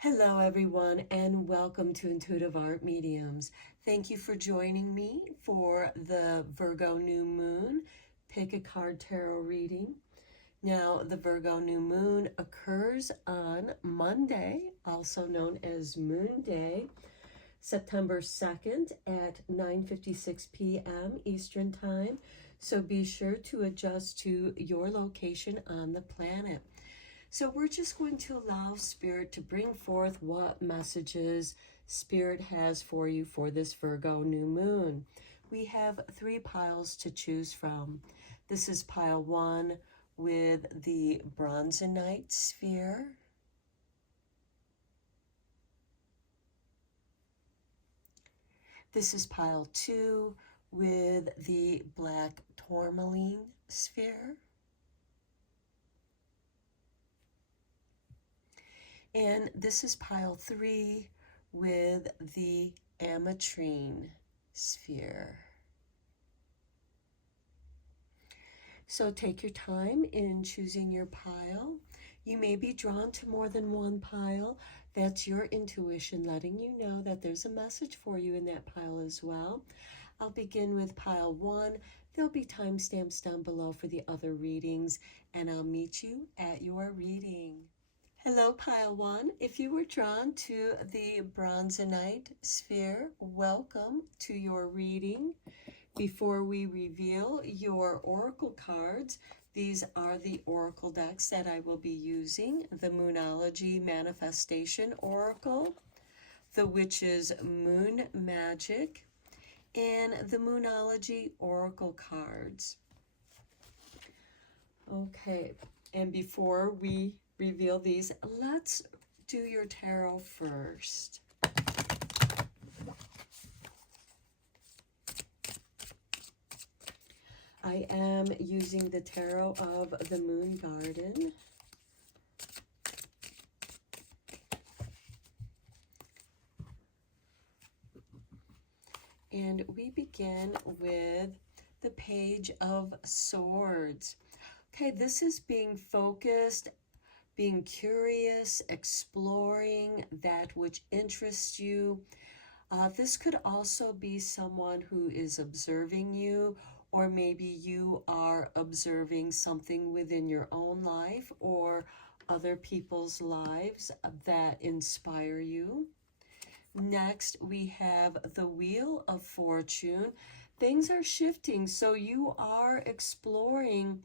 Hello, everyone, and welcome to Intuitive Art Mediums. Thank you for joining me for the Virgo New Moon Pick a Card Tarot reading. Now, the Virgo New Moon occurs on Monday, also known as Moon Day, September 2nd at 9:56 p.m. Eastern Time. So be sure to adjust to your location on the planet. So we're just going to allow Spirit to bring forth what messages Spirit has for you for this Virgo new moon. We have 3 piles to choose from. This is pile 1 with the bronzonite sphere. This is pile 2 with the black tourmaline sphere. And this is pile 3 with the ametrine sphere. So take your time in choosing your pile. You may be drawn to more than one pile. That's your intuition letting you know that there's a message for you in that pile as well. I'll begin with pile 1. There'll be timestamps down below for the other readings, and I'll meet you at your reading. Hello, pile 1. If you were drawn to the bronzonite sphere, welcome to your reading. Before we reveal your oracle cards, these are the oracle decks that I will be using: the Moonology Manifestation Oracle, the Witch's Moon Magic, and the Moonology Oracle cards. Okay, and before we reveal these, let's do your tarot first. I am using the tarot of the Moon Garden. And we begin with the Page of Swords. Okay, this is being focused, being curious, exploring that which interests you. This could also be someone who is observing you, or maybe you are observing something within your own life or other people's lives that inspire you. Next, we have the Wheel of Fortune. Things are shifting, so you are exploring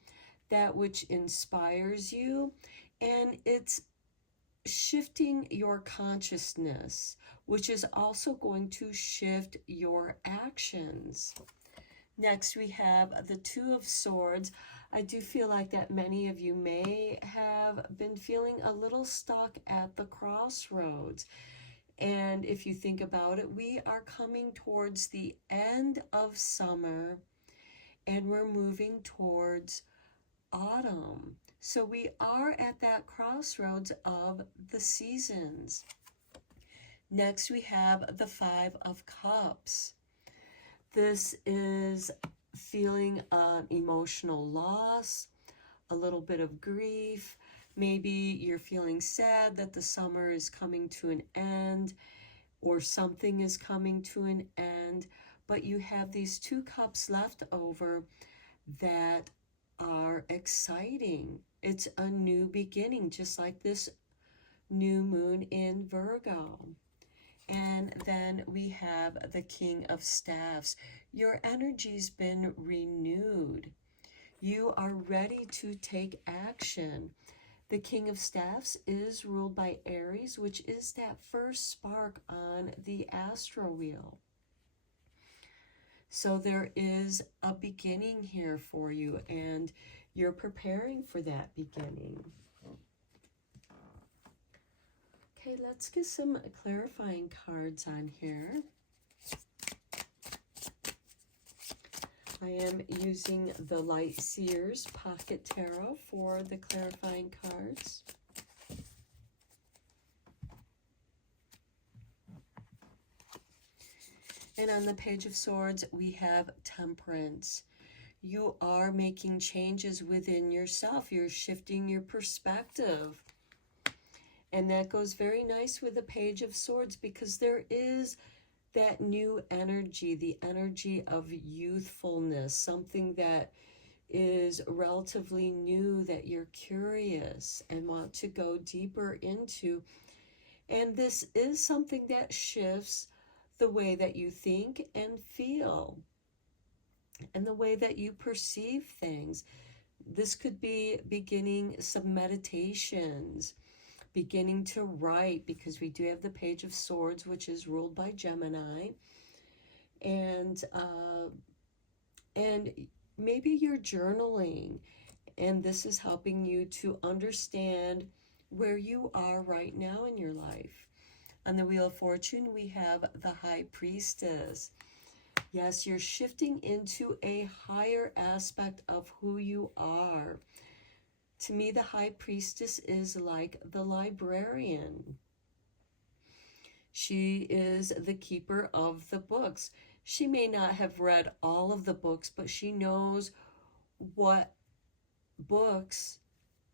that which inspires you, and it's shifting your consciousness, which is also going to shift your actions. Next, we have the Two of Swords. I do feel like that many of you may have been feeling a little stuck at the crossroads. And if you think about it, we are coming towards the end of summer and we're moving towards autumn. So we are at that crossroads of the seasons. Next, we have the Five of Cups. This is feeling emotional loss, a little bit of grief. Maybe you're feeling sad that the summer is coming to an end, or something is coming to an end, but you have these 2 cups left over that are exciting. It's a new beginning, just like this new moon in Virgo. And then we have the King of Staffs. Your energy's been renewed. You are ready to take action. The King of Staffs is ruled by Aries, which is that first spark on the astro wheel. So there is a beginning here for you, and you're preparing for that beginning. Okay, let's get some clarifying cards on here. I am using the Light Seers Pocket Tarot for the clarifying cards. And on the Page of Swords, we have Temperance. You are making changes within yourself. You're shifting your perspective. And that goes very nice with the Page of Swords, because there is that new energy, the energy of youthfulness, something that is relatively new that you're curious and want to go deeper into. And this is something that shifts the way that you think and feel and the way that you perceive things. This could be beginning some meditations, beginning to write, because we do have the Page of Swords, which is ruled by Gemini. And maybe you're journaling, and this is helping you to understand where you are right now in your life. On the Wheel of Fortune, we have the High Priestess. Yes, you're shifting into a higher aspect of who you are. To me, the High Priestess is like the librarian. She is the keeper of the books. She may not have read all of the books, but she knows what books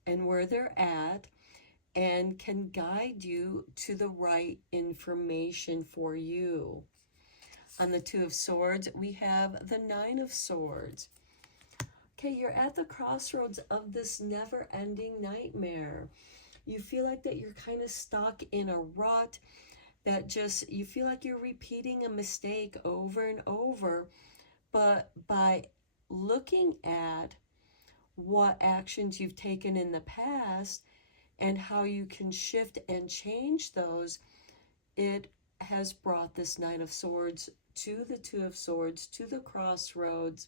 and where they're at, and can guide you to the right information for you. On the Two of Swords, we have the Nine of Swords. Okay, you're at the crossroads of this never-ending nightmare. You feel like that you're kind of stuck in a rut, that just, you feel like you're repeating a mistake over and over. But by looking at what actions you've taken in the past and how you can shift and change those, it has brought this Nine of Swords to the Two of Swords, to the crossroads,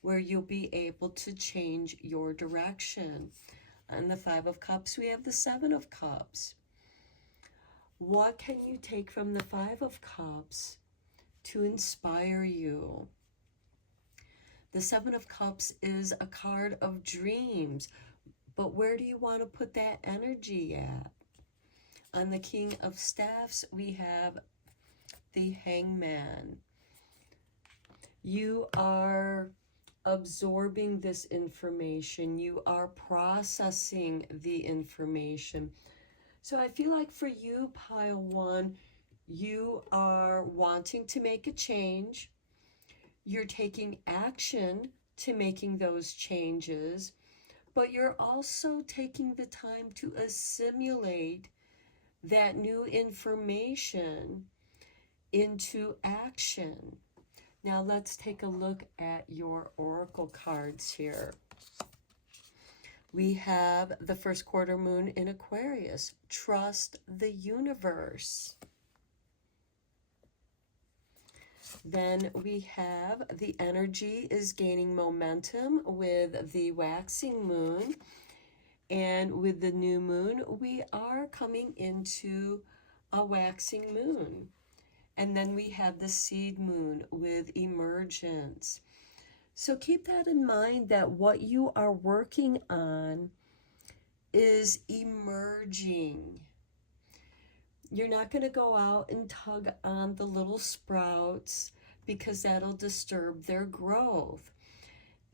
where you'll be able to change your direction. On the Five of Cups, we have the Seven of Cups. What can you take from the Five of Cups to inspire you? The Seven of Cups is a card of dreams, but where do you want to put that energy at? On the King of Staffs, we have the Hangman. You are absorbing this information. You are processing the information. So I feel like for you, Pile 1, you are wanting to make a change. You're taking action to making those changes, but you're also taking the time to assimilate that new information into action. Now let's take a look at your oracle cards here. We have the first quarter moon in Aquarius. Trust the universe. Then we have the energy is gaining momentum with the waxing moon. And with the new moon, we are coming into a waxing moon. And then we have the seed moon with emergence. So keep that in mind, that what you are working on is emerging. You're not going to go out and tug on the little sprouts, because that'll disturb their growth.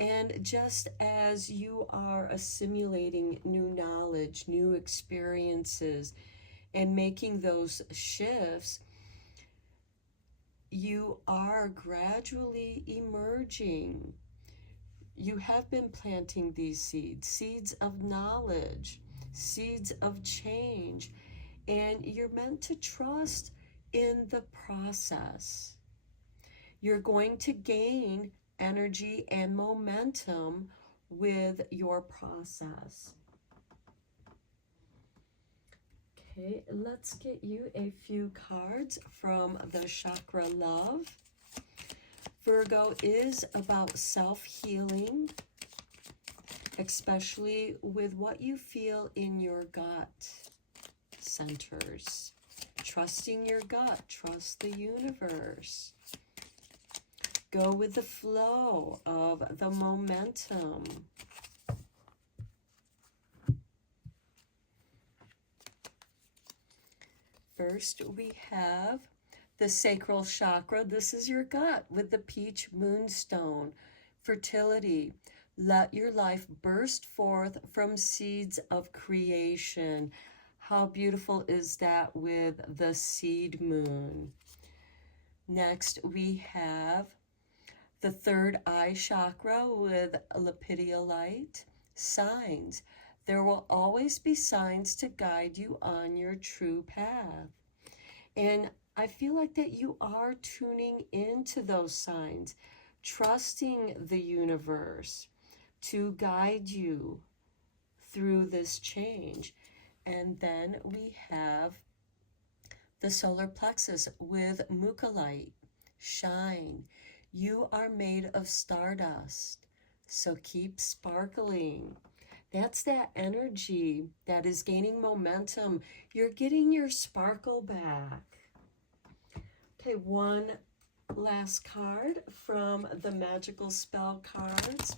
And just as you are assimilating new knowledge, new experiences, and making those shifts, you are gradually emerging. You have been planting these seeds, seeds of knowledge, seeds of change, and you're meant to trust in the process. You're going to gain energy and momentum with your process. Okay, let's get you a few cards from the Chakra Love. Virgo is about self-healing, especially with what you feel in your gut centers. Trusting your gut, trust the universe. Go with the flow of the momentum. First, we have the sacral chakra. This is your gut with the peach moonstone. Fertility. Let your life burst forth from seeds of creation. How beautiful is that with the seed moon? Next, we have the third eye chakra with lapidolite. Signs. There will always be signs to guide you on your true path. And I feel like that you are tuning into those signs, trusting the universe to guide you through this change. And then we have the solar plexus with mucalite. Shine. You are made of stardust, so keep sparkling. That's that energy that is gaining momentum. You're getting your sparkle back. Okay, one last card from the magical spell cards,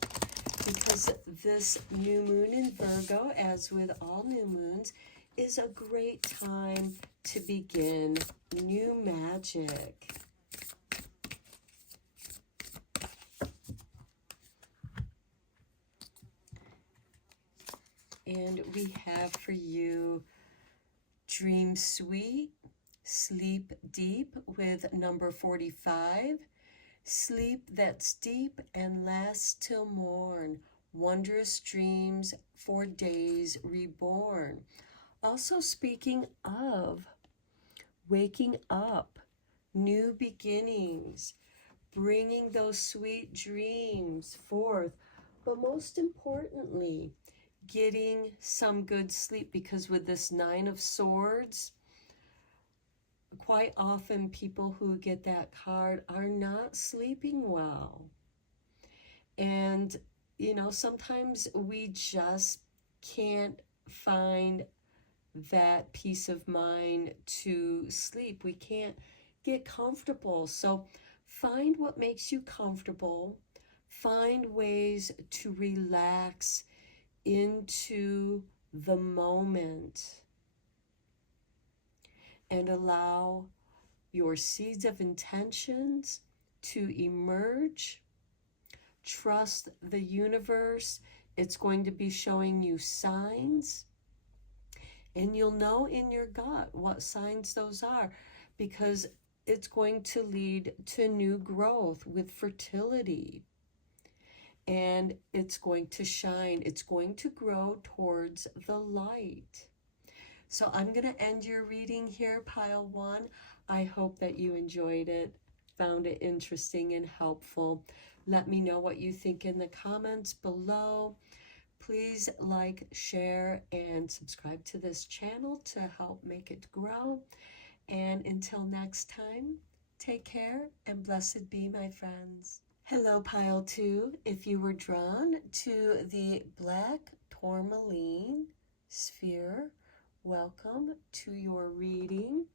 because this new moon in Virgo, as with all new moons, is a great time to begin new magic. And we have for you Dream Sweet, Sleep Deep with number 45. Sleep that's deep and lasts till morn. Wondrous dreams for days reborn. Also speaking of waking up, new beginnings, bringing those sweet dreams forth. But most importantly, getting some good sleep, because with this Nine of Swords, quite often people who get that card are not sleeping well. And, you know, sometimes we just can't find that peace of mind to sleep. We can't get comfortable. So find what makes you comfortable. Find ways to relax into the moment and allow your seeds of intentions to emerge. Trust the universe. It's going to be showing you signs, and you'll know in your gut what signs those are, because it's going to lead to new growth with fertility. And it's going to shine. It's going to grow towards the light. So I'm going to end your reading here, Pile 1. I hope that you enjoyed it, found it interesting and helpful. Let me know what you think in the comments below. Please like, share, and subscribe to this channel to help make it grow. And until next time, take care and blessed be, my friends. Hello, Pile 2. If you were drawn to the black tourmaline sphere, welcome to your reading.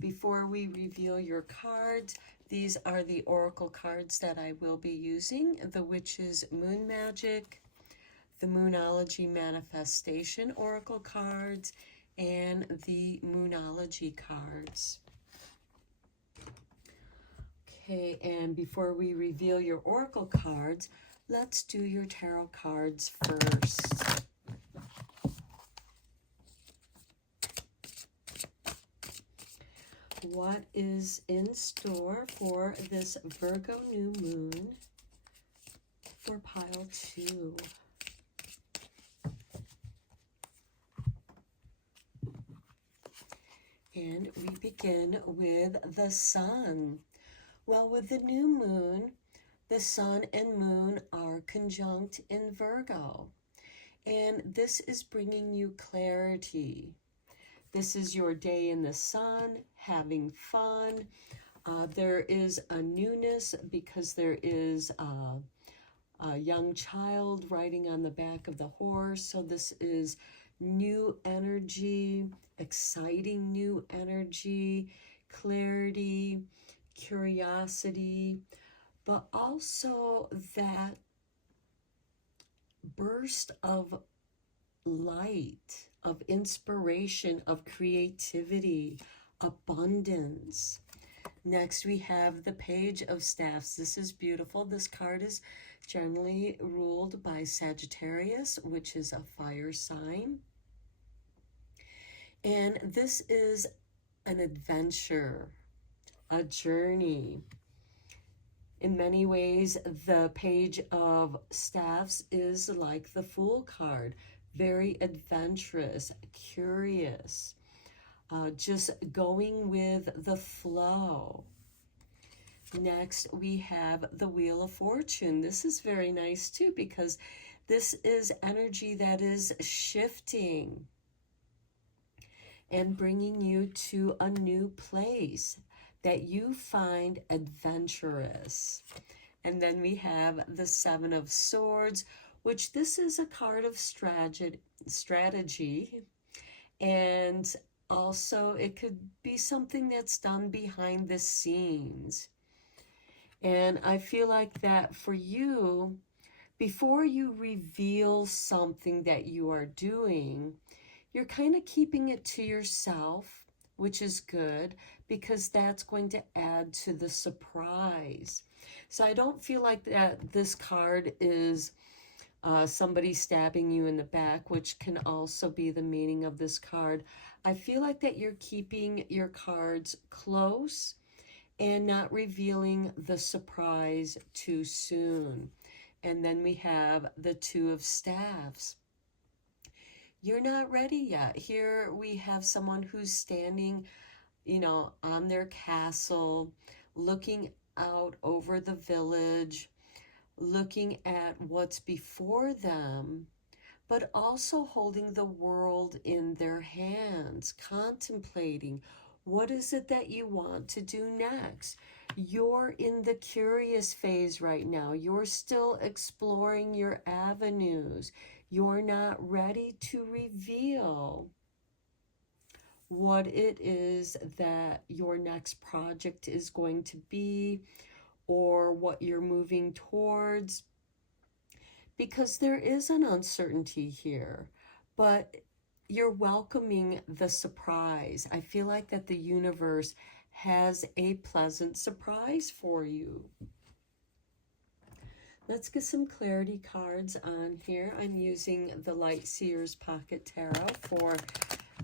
Before we reveal your cards, these are the oracle cards that I will be using: the Witch's Moon Magic, the Moonology Manifestation Oracle cards, and the Moonology cards. Okay, and before we reveal your oracle cards, let's do your tarot cards first. What is in store for this Virgo new moon for Pile 2? And we begin with the Sun. Well, with the new moon, the Sun and Moon are conjunct in Virgo. And this is bringing you clarity. This is your day in the sun, having fun. There is a newness because there is a young child riding on the back of the horse. So this is new energy, exciting new energy, clarity, curiosity, but also that burst of light, of inspiration, of creativity, abundance. Next, we have the Page of Staffs. This is beautiful. This card is generally ruled by Sagittarius, which is a fire sign. And this is an adventure, a journey. In many ways, the Page of Staffs is like the Fool card, very adventurous, curious, just going with the flow. Next, we have the Wheel of Fortune. This is very nice too, because this is energy that is shifting and bringing you to a new place that you find adventurous. And then we have the Seven of Swords, which this is a card of strategy. And also it could be something that's done behind the scenes. And I feel like that for you, before you reveal something that you are doing, you're kind of keeping it to yourself, which is good because that's going to add to the surprise. So I don't feel like that this card is somebody stabbing you in the back, which can also be the meaning of this card. I feel like that you're keeping your cards close and not revealing the surprise too soon. And then we have the Two of Staffs. You're not ready yet. Here we have someone who's standing, on their castle, looking out over the village, looking at what's before them, but also holding the world in their hands, contemplating what is it that you want to do next. You're in the curious phase right now. You're still exploring your avenues. You're not ready to reveal what it is that your next project is going to be or what you're moving towards, because there is an uncertainty here, but you're welcoming the surprise. I feel like that the universe has a pleasant surprise for you. Let's get some clarity cards on here. I'm using the Light Seer's Pocket Tarot for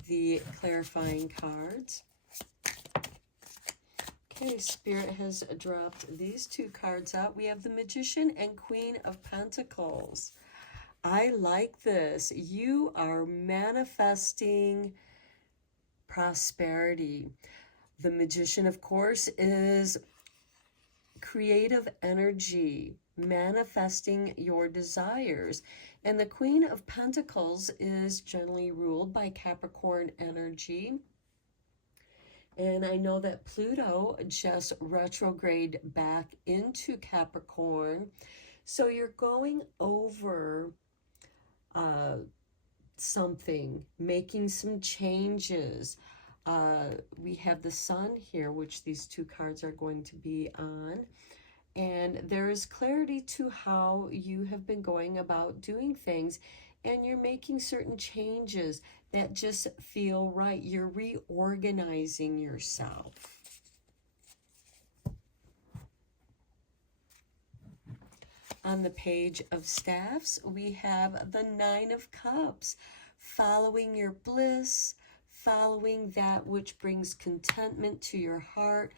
the clarifying cards. Okay, Spirit has dropped these two cards out. We have the Magician and Queen of Pentacles. I like this. You are manifesting prosperity. The Magician, of course, is creative energy, manifesting your desires. And the Queen of Pentacles is generally ruled by Capricorn energy. And I know that Pluto just retrograde back into Capricorn. So you're going over something, making some changes. We have the Sun here, which these two cards are going to be on. And there is clarity to how you have been going about doing things. And you're making certain changes that just feel right. You're reorganizing yourself. On the Page of Staffs, we have the Nine of Cups, following your bliss, following that which brings contentment to your heart.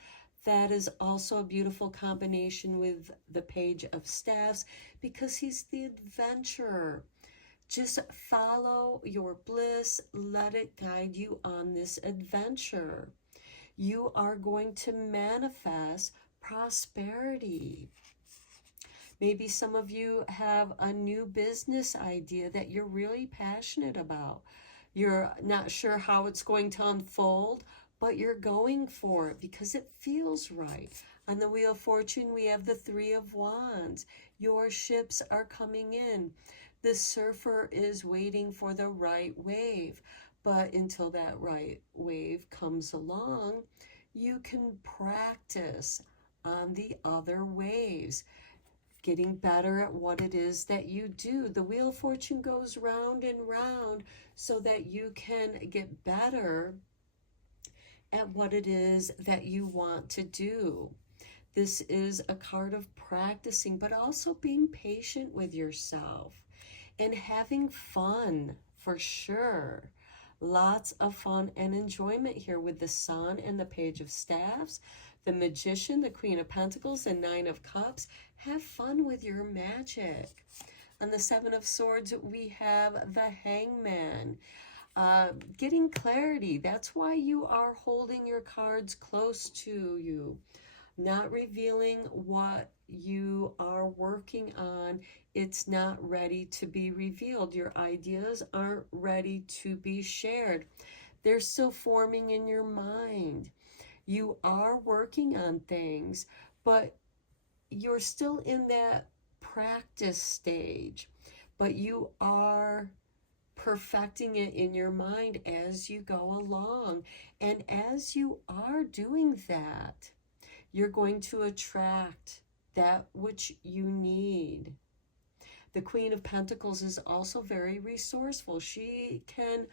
That is also a beautiful combination with the Page of Staffs because he's the adventurer. Just follow your bliss. Let it guide you on this adventure. You are going to manifest prosperity. Maybe some of you have a new business idea that you're really passionate about. You're not sure how it's going to unfold, but you're going for it because it feels right. On the Wheel of Fortune, we have the Three of Wands. Your ships are coming in. The surfer is waiting for the right wave. But until that right wave comes along, you can practice on the other waves, getting better at what it is that you do. The Wheel of Fortune goes round and round so that you can get better at what it is that you want to do. This is a card of practicing, but also being patient with yourself and having fun for sure. Lots of fun and enjoyment here with the Sun and the Page of Staffs, the Magician, the Queen of Pentacles, and Nine of Cups. Have fun with your magic. On the Seven of Swords, we have the Hangman. Getting clarity. That's why you are holding your cards close to you. Not revealing what you are working on. It's not ready to be revealed. Your ideas aren't ready to be shared. They're still forming in your mind. You are working on things, but you're still in that practice stage. But you are perfecting it in your mind as you go along. And as you are doing that, you're going to attract that which you need. The Queen of Pentacles is also very resourceful. She can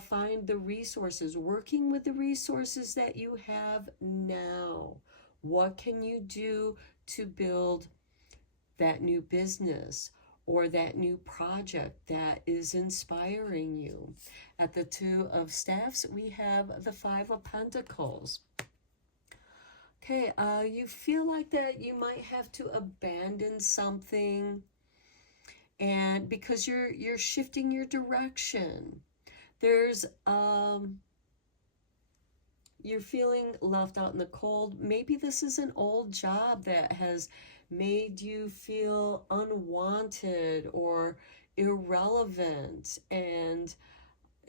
find the resources, working with the resources that you have now. What can you do to build that new business or that new project that is inspiring you? At the Two of Staffs, we have the Five of Pentacles. Okay, you feel like that you might have to abandon something, and because you're shifting your direction. There's you're feeling left out in the cold. Maybe this is an old job that has made you feel unwanted or irrelevant, and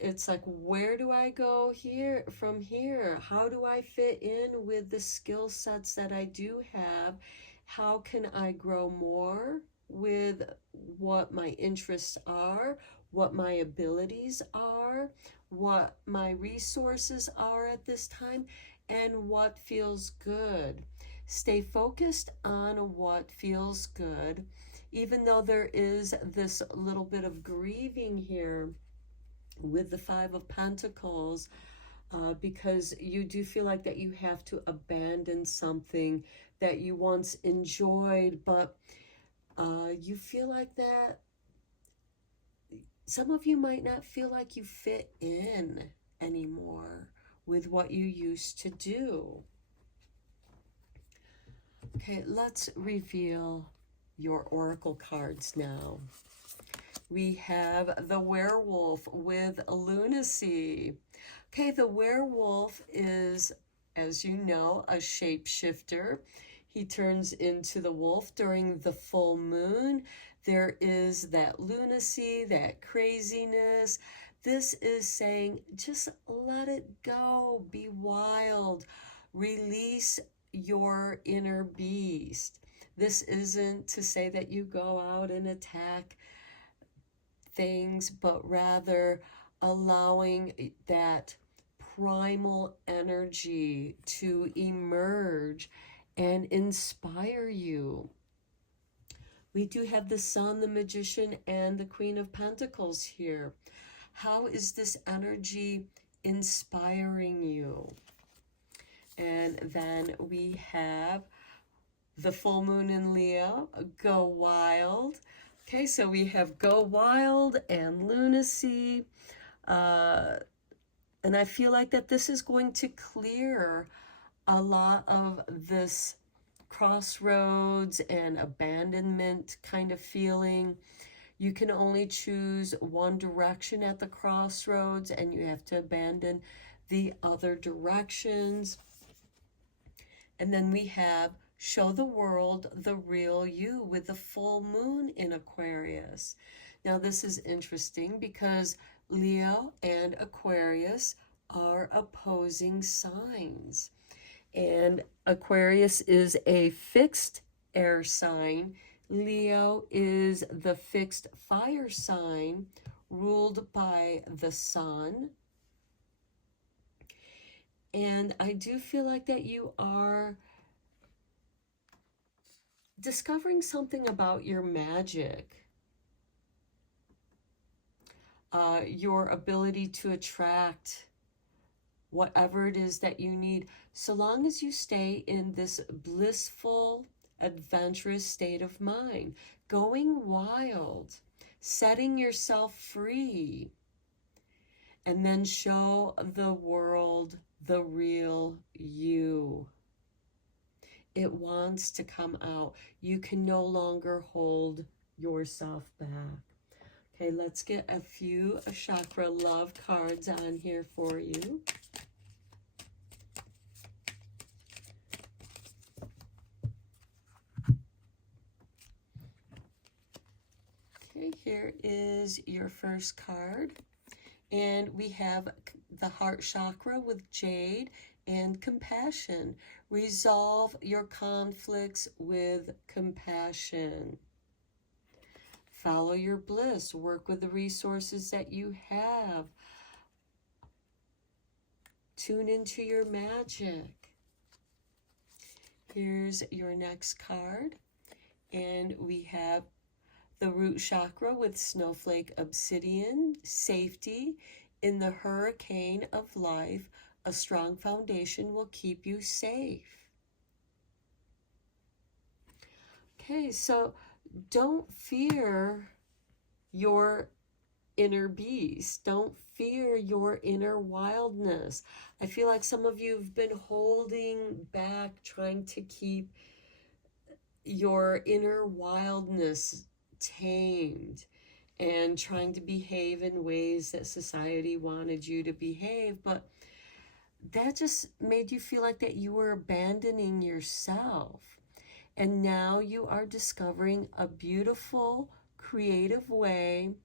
it's like, where do I go here from here? How do I fit in with the skill sets that I do have? How can I grow more with what my interests are, what my abilities are, what my resources are at this time, and what feels good? Stay focused on what feels good, even though there is this little bit of grieving here with the Five of Pentacles, because you do feel like that you have to abandon something that you once enjoyed, but you feel like that some of you might not feel like you fit in anymore with what you used to do. Okay, let's reveal your oracle cards now. We have the Werewolf with lunacy. Okay, the werewolf is, as you know, a shapeshifter. He turns into the wolf during the full moon. There is that lunacy, that craziness. This is saying, just let it go, be wild, release your inner beast. This isn't to say that you go out and attack things, but rather allowing that primal energy to emerge and inspire you. We do have the Sun, the Magician, and the Queen of Pentacles here. How is this energy inspiring you? And then we have the full moon in Leo, go wild. Okay, so we have go wild and lunacy. And I feel like that this is going to clear a lot of this crossroads and abandonment kind of feeling. You can only choose one direction at the crossroads, and you have to abandon the other directions. And then we have show the world the real you with the full moon in Aquarius. Now this is interesting because Leo and Aquarius are opposing signs. And Aquarius is a fixed air sign. Leo is the fixed fire sign ruled by the sun. And I do feel like that you are discovering something about your magic, your ability to attract whatever it is that you need, so long as you stay in this blissful, adventurous state of mind, going wild, setting yourself free. and then show the world the real you. It wants to come out. You can no longer hold yourself back. Okay, let's get a few chakra love cards on here for you. Okay, here is your first card. And we have the heart chakra with jade and compassion. Resolve your conflicts with compassion. Follow your bliss. Work with the resources that you have. Tune into your magic. Here's your next card. And we have the root chakra with snowflake obsidian, safety. In the hurricane of life, a strong foundation will keep you safe. Okay, so don't fear your inner beast. Don't fear your inner wildness. I feel like some of you have been holding back, trying to keep your inner wildness tamed and trying to behave in ways that society wanted you to behave, but that just made you feel like that you were abandoning yourself. And now you are discovering a beautiful, creative way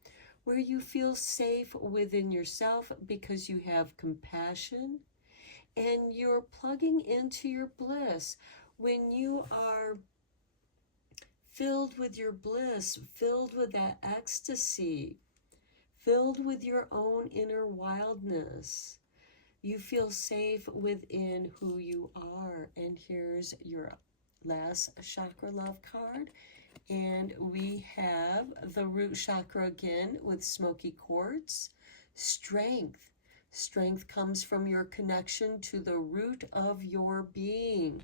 where you feel safe within yourself because you have compassion and you're plugging into your bliss. When you are filled with your bliss, filled with that ecstasy, filled with your own inner wildness, you feel safe within who you are. And here's your last chakra love card. And we have the root chakra again with smoky quartz. Strength. Strength comes from your connection to the root of your being.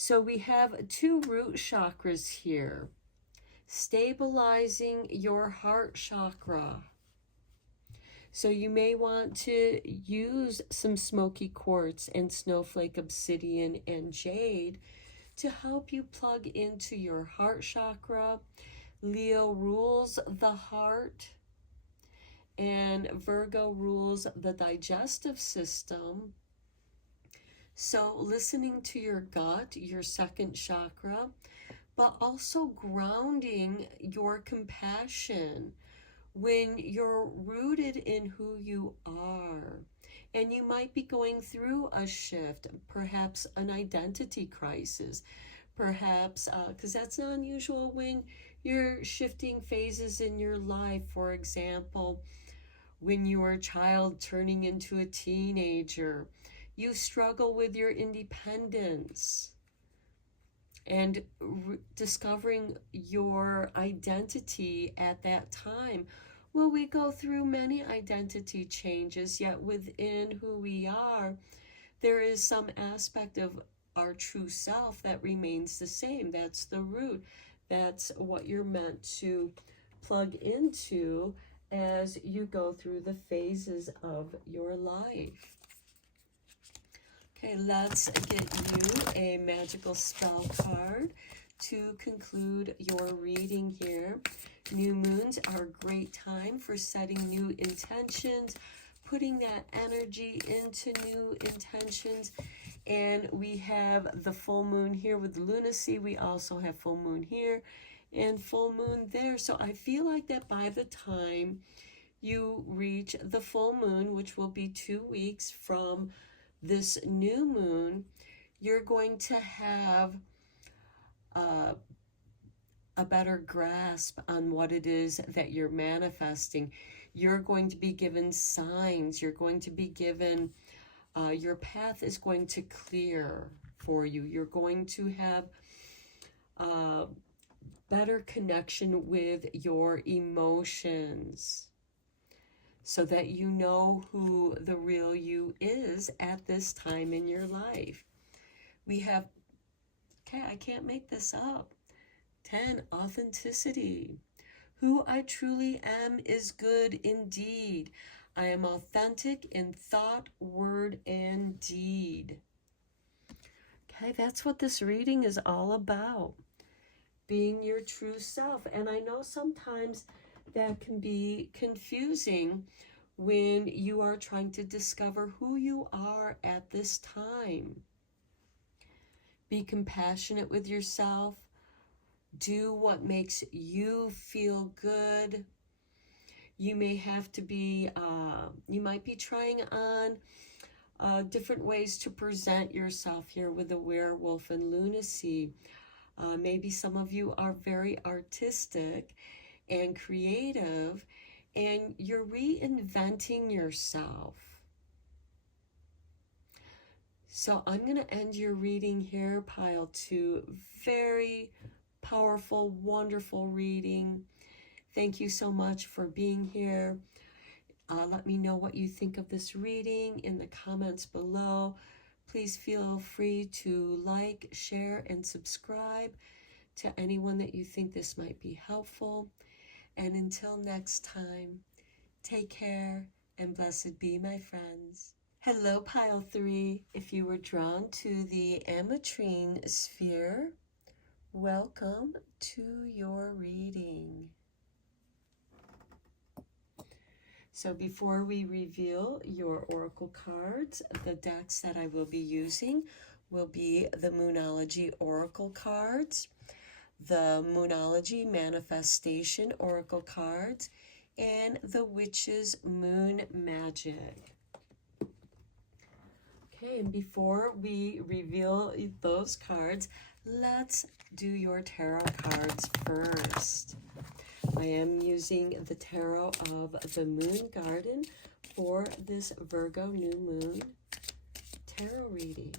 So we have two root chakras here, stabilizing your heart chakra. So you may want to use some smoky quartz and snowflake obsidian and jade to help you plug into your heart chakra. Leo rules the heart, and Virgo rules the digestive system. So listening to your gut, your second chakra, but also grounding your compassion when you're rooted in who you are. And you might be going through a shift, perhaps an identity crisis, perhaps, because that's not unusual when you're shifting phases in your life. For example, when you were a child turning into a teenager, you struggle with your independence and discovering your identity at that time. Well, we go through many identity changes, yet within who we are, there is some aspect of our true self that remains the same. That's the root. That's what you're meant to plug into as you go through the phases of your life. Okay, let's get you a magical spell card to conclude your reading here. New moons are a great time for setting new intentions, putting that energy into new intentions. And we have the full moon here with lunacy. We also have full moon here and full moon there. So I feel like that by the time you reach the full moon, which will be 2 weeks from this new moon, you're going to have a better grasp on what it is that you're manifesting. You're going to be given signs. You're going to be given, your path is going to clear for you. You're going to have better connection with your emotions, so that you know who the real you is at this time in your life. We have, okay, I can't make this up. 10, authenticity. Who I truly am is good indeed. I am authentic in thought, word, and deed. Okay, that's what this reading is all about. Being your true self. And I know sometimes that can be confusing when you are trying to discover who you are at this time. Be compassionate with yourself. Do what makes you feel good. You may have to be, you might be trying on different ways to present yourself here with the werewolf and lunacy. Maybe some of you are very artistic and creative, and you're reinventing yourself. So I'm going to end your reading here, Pile 2. Very powerful, wonderful reading. Thank you so much for being here. Let me know what you think of this reading in the comments below. Please feel free to like, share, and subscribe to anyone that you think this might be helpful. And until next time, take care and blessed be, my friends. Hello, Pile 3. If you were drawn to the ametrine sphere, welcome to your reading. So before we reveal your oracle cards, the decks that I will be using will be the Moonology Oracle cards, the Moonology Manifestation Oracle cards, and the Witch's Moon Magic. Okay, and before we reveal those cards, let's do your tarot cards first. I am using the Tarot of the Moon Garden for this Virgo new moon tarot reading.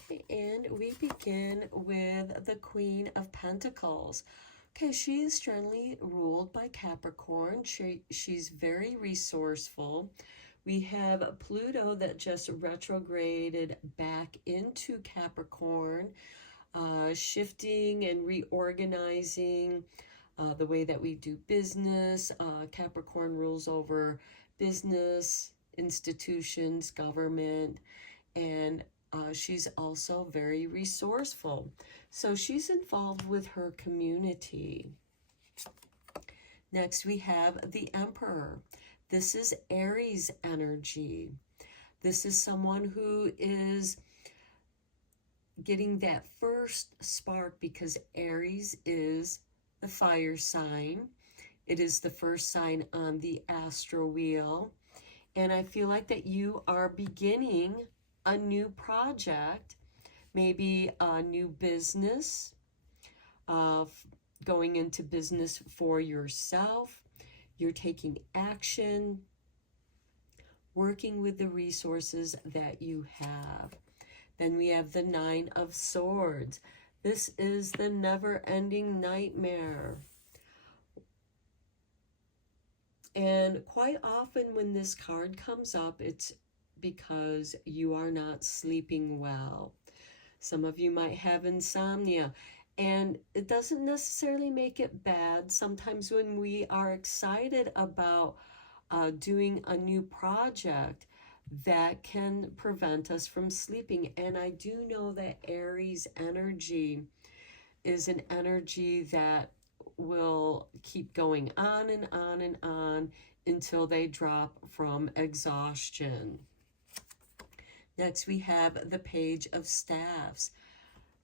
Okay, and we begin with the Queen of Pentacles. Okay, she is generally ruled by Capricorn. She's very resourceful. We have Pluto that just retrograded back into Capricorn, shifting and reorganizing the way that we do business. Capricorn rules over business, institutions, government, and she's also very resourceful. So she's involved with her community. Next, we have the Emperor. This is Aries energy. This is someone who is getting that first spark because Aries is the fire sign. It is the first sign on the astro wheel. And I feel like that you are beginning a new project, maybe a new business, going into business for yourself. You're taking action, working with the resources that you have. Then we have the Nine of Swords. This is the never-ending nightmare. And quite often when this card comes up, it's because you are not sleeping well. Some of you might have insomnia. And it doesn't necessarily make it bad. Sometimes when we are excited about doing a new project, that can prevent us from sleeping. And I do know that Aries energy is an energy that will keep going on and on and on until they drop from exhaustion. Next, we have the Page of Staffs.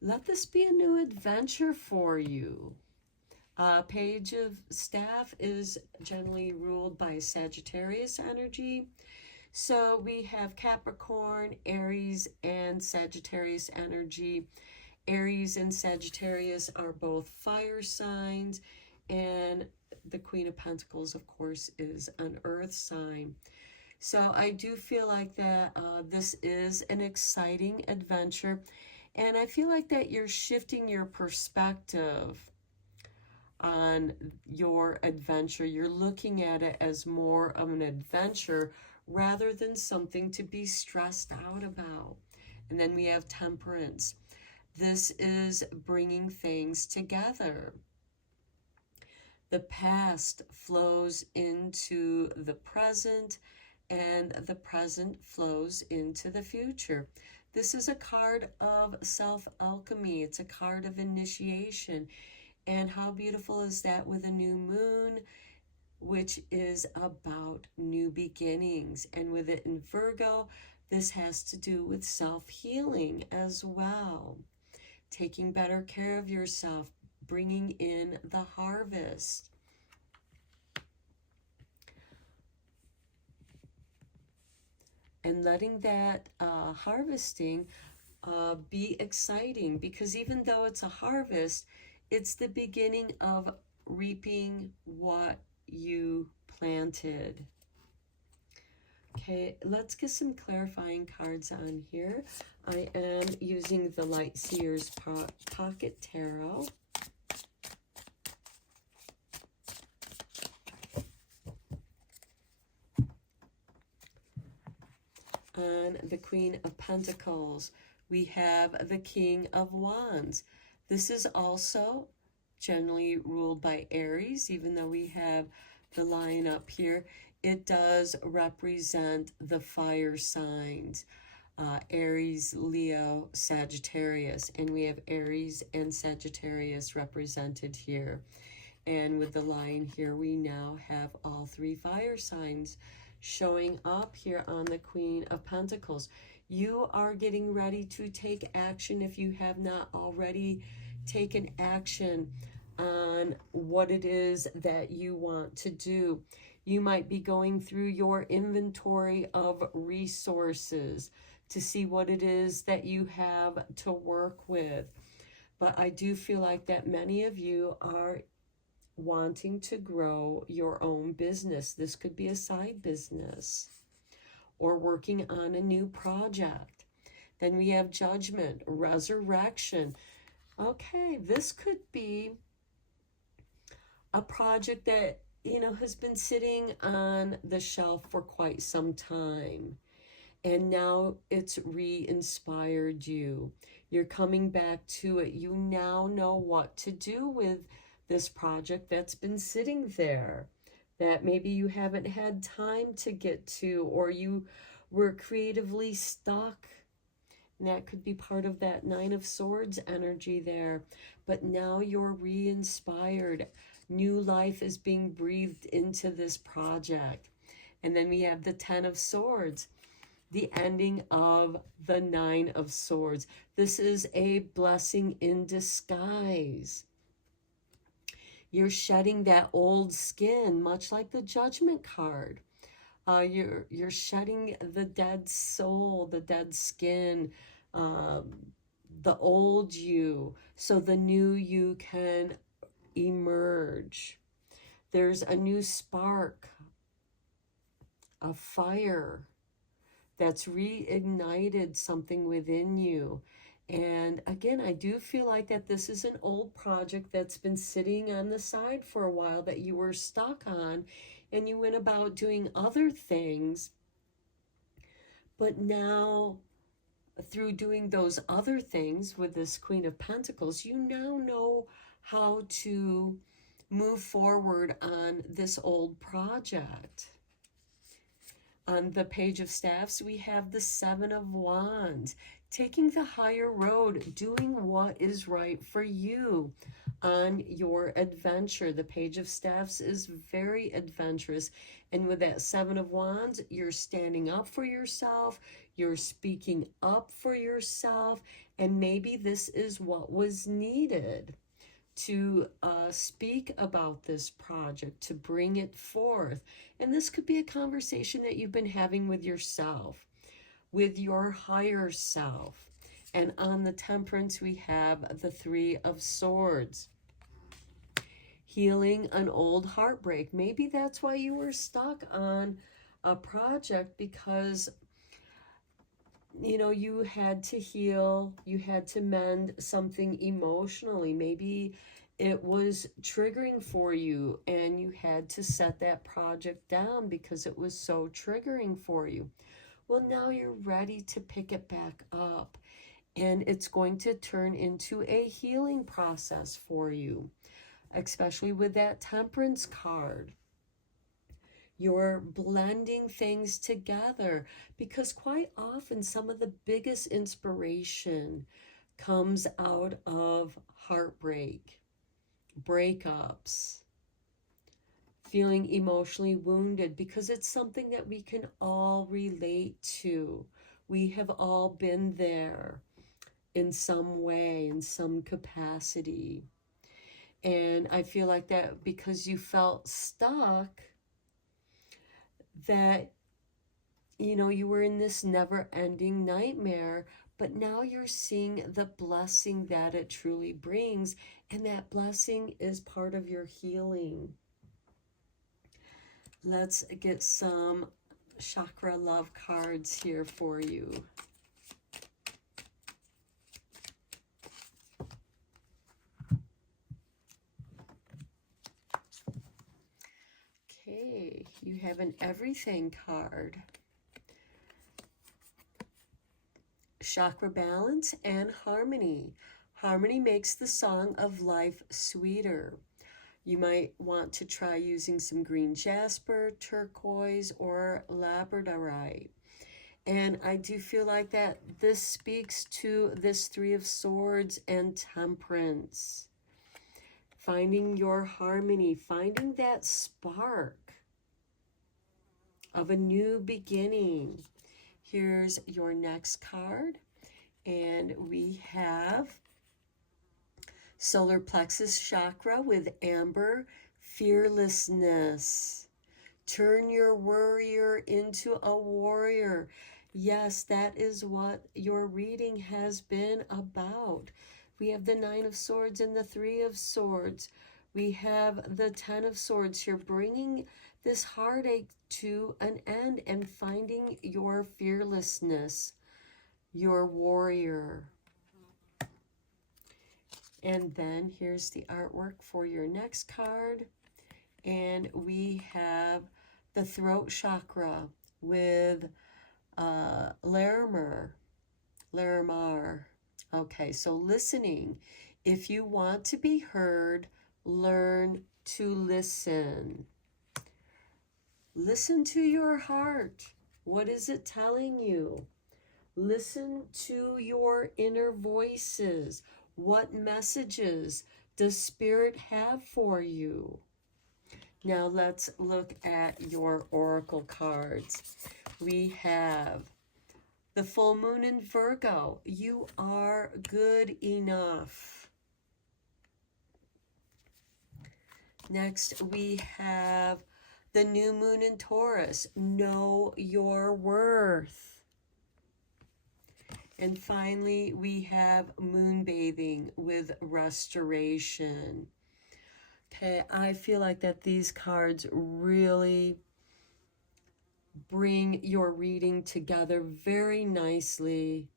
Let this be a new adventure for you. Page of Staff is generally ruled by Sagittarius energy. So we have Capricorn, Aries, and Sagittarius energy. Aries and Sagittarius are both fire signs, and the Queen of Pentacles, of course, is an earth sign. So I do feel like that this is an exciting adventure. And I feel like that you're shifting your perspective on your adventure. You're looking at it as more of an adventure rather than something to be stressed out about. And then we have Temperance. This is bringing things together. The past flows into the present, and the present flows into the future. This is a card of self-alchemy. It's a card of initiation. And how beautiful is that with a new moon, which is about new beginnings. And with it in Virgo, this has to do with self-healing as well. Taking better care of yourself, bringing in the harvest. And letting that harvesting be exciting, because even though it's a harvest, it's the beginning of reaping what you planted. Okay, let's get some clarifying cards on here. I am using the Light Seers Pocket Tarot. On the Queen of Pentacles, we have the King of Wands. This is also generally ruled by Aries, even though we have the Lion up here. It does represent the fire signs, Aries, Leo, Sagittarius, and we have Aries and Sagittarius represented here. And with the Lion here, we now have all three fire signs showing up here on the Queen of Pentacles. You are getting ready to take action if you have not already taken action on what it is that you want to do. You might be going through your inventory of resources to see what it is that you have to work with. But I do feel like that many of you are wanting to grow your own business. This could be a side business or working on a new project. Then we have Judgment, Resurrection. Okay, this could be a project that, you know, has been sitting on the shelf for quite some time. And now it's re-inspired you. You're coming back to it. You now know what to do with this project that's been sitting there, that maybe you haven't had time to get to, or you were creatively stuck. And that could be part of that Nine of Swords energy there. But now you're re-inspired. New life is being breathed into this project. And then we have the Ten of Swords, the ending of the Nine of Swords. This is a blessing in disguise. You're shedding that old skin, much like the Judgment card. You're shedding the dead soul, the dead skin, the old you, so the new you can emerge. There's a new spark, a fire that's reignited something within you. And again, I do feel like that this is an old project that's been sitting on the side for a while that you were stuck on, and you went about doing other things. But now, through doing those other things with this Queen of Pentacles, you now know how to move forward on this old project. On the Page of Staffs, we have the Seven of Wands, taking the higher road, doing what is right for you on your adventure. The Page of Staffs is very adventurous. And with that Seven of Wands, you're standing up for yourself, you're speaking up for yourself, and maybe this is what was needed to speak about this project, to bring it forth. And this could be a conversation that you've been having with yourself, with your higher self. And on the Temperance, we have the Three of Swords. Healing an old heartbreak. Maybe that's why you were stuck on a project, because you know, you had to heal, you had to mend something emotionally. Maybe it was triggering for you and you had to set that project down because it was so triggering for you. Well, now you're ready to pick it back up. And it's going to turn into a healing process for you, especially with that Temperance card. You're blending things together because quite often some of the biggest inspiration comes out of heartbreak, breakups, feeling emotionally wounded, because it's something that we can all relate to. We have all been there in some way, in some capacity. And I feel like that because you felt stuck, that you were in this never-ending nightmare, but now you're seeing the blessing that it truly brings, and that blessing is part of your healing. Let's get some chakra love cards here for you. Okay, you have an everything card. Chakra balance and harmony. Harmony makes the song of life sweeter. You might want to try using some green jasper, turquoise, or labradorite. And I do feel like that this speaks to this Three of Swords and Temperance. Finding your harmony, finding that spark of a new beginning. Here's your next card, and we have solar plexus chakra with amber, fearlessness. Turn your worrier into a warrior. Yes, that is what your reading has been about. We have the Nine of Swords and the Three of Swords. We have the Ten of Swords here, bringing this heartache to an end and finding your fearlessness, your warrior. And then here's the artwork for your next card. And we have the throat chakra with Larimar. Okay, so listening. If you want to be heard, learn to listen. Listen to your heart. What is it telling you? Listen to your inner voices. What messages does Spirit have for you? Now let's look at your oracle cards. We have the full moon in Virgo. You are good enough. Next, we have the new moon in Taurus. Know your worth. And finally, we have moon bathing with restoration. Okay, I feel like that these cards really bring your reading together very nicely,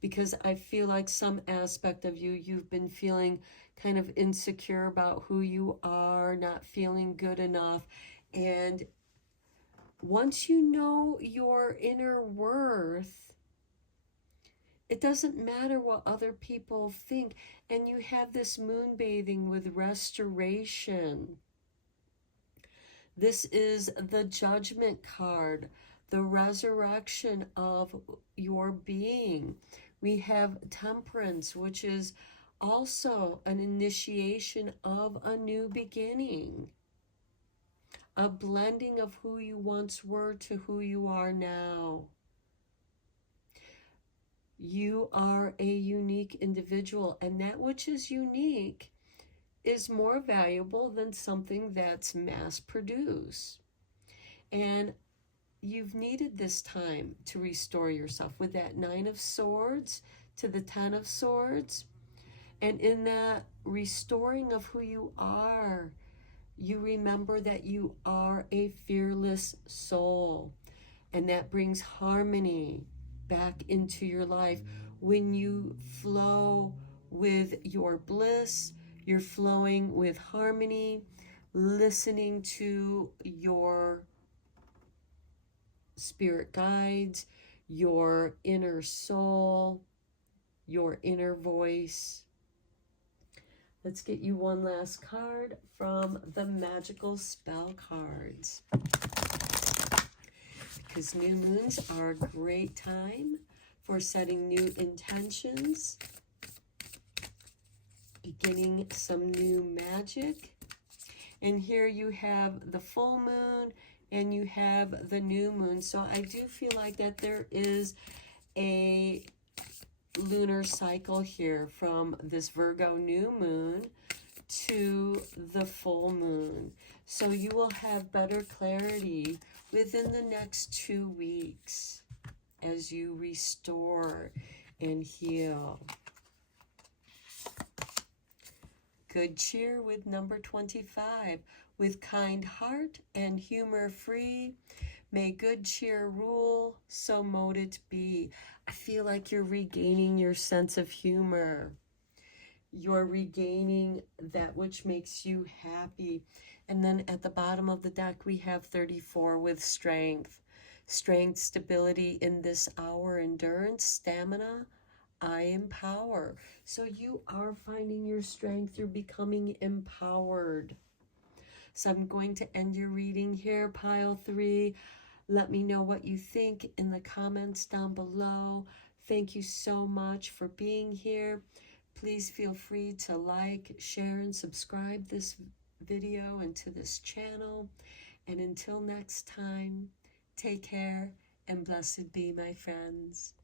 because I feel like some aspect of you've been feeling kind of insecure about who you are, not feeling good enough. And once you know your inner worth, it doesn't matter what other people think. And you have this moon bathing with restoration. This is the Judgment card, the resurrection of your being. We have Temperance, which is also an initiation of a new beginning, a blending of who you once were to who you are now. You are a unique individual, and that which is unique is more valuable than something that's mass produced. And you've needed this time to restore yourself with that Nine of Swords to the Ten of Swords. And in that restoring of who you are, you remember that you are a fearless soul. And that brings harmony back into your life. When you flow with your bliss, you're flowing with harmony, listening to your spirit guides, your inner soul, your inner voice. Let's get you one last card from the Magical Spell cards. Because new moons are a great time for setting new intentions, beginning some new magic. And here you have the full moon and you have the new moon. So I do feel like that there is a lunar cycle here from this Virgo new moon to the full moon. So you will have better clarity within the next 2 weeks as you restore and heal. Good cheer with number 25. With kind heart and humor free, may good cheer rule, so mote it be. I feel like you're regaining your sense of humor. You're regaining that which makes you happy. And then at the bottom of the deck, we have 34 with strength. Strength, stability in this hour, endurance, stamina, I empower. So you are finding your strength. You're becoming empowered. So I'm going to end your reading here, pile 3. Let me know what you think in the comments down below. Thank you so much for being here. Please feel free to like, share, and subscribe this video and to this channel. And until next time, take care and blessed be, my friends.